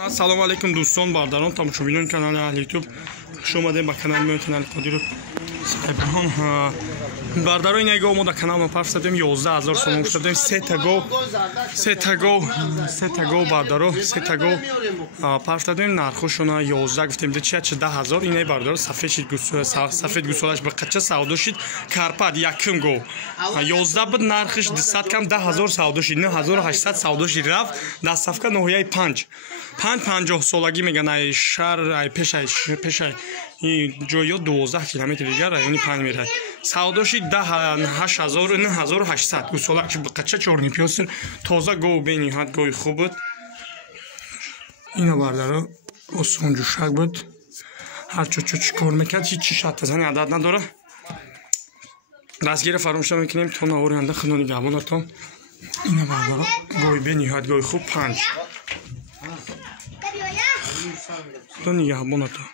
Assalomu alaykum do'ston, bardaron tomoshabinon kanali Ahli YouTube. Xush omaded ba kanali kanali Qodirov. Sabhan bardaron nega omoda kanalma pars dادیم 11000 сом گفتم 3 تا گو بردارو 3 تا گو پرس دادیم نرخشون 11 گفتیم چه 10000 اینه بردارو سفید گوسولش به قچه سودا شد کارپاد یکم گو 11 بود نرخش 200 کم 10000 سودا شد 9800 سودا شد رفت دستفکا نهایه 5 50 سالگی میگن ای شهر ای پیشای این جویا 12 کیلومتر دیگه رایونی 5 میره سوداشی 18000 9800 گوسولک بقچه چورنی پیاستر تازه گو بینی هات گوی خوب بود اینا بردارو اصلا جوشک بود هر چی کار میکرد هیچی شد زنی عدد نداره دستگیر فراموش میکنیم تا نهارنده خنونی گابوناتون اینا بردارو گوی بینی هات گوی خوب 5 تو نگه بوناتون